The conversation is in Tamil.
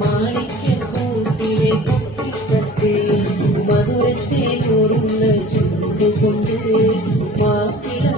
மாணிக்க கூட்டிலே கொட்டி கட்டு மதுரத்தை நொறுங்க சுண்டு கொண்டு மாப்பிள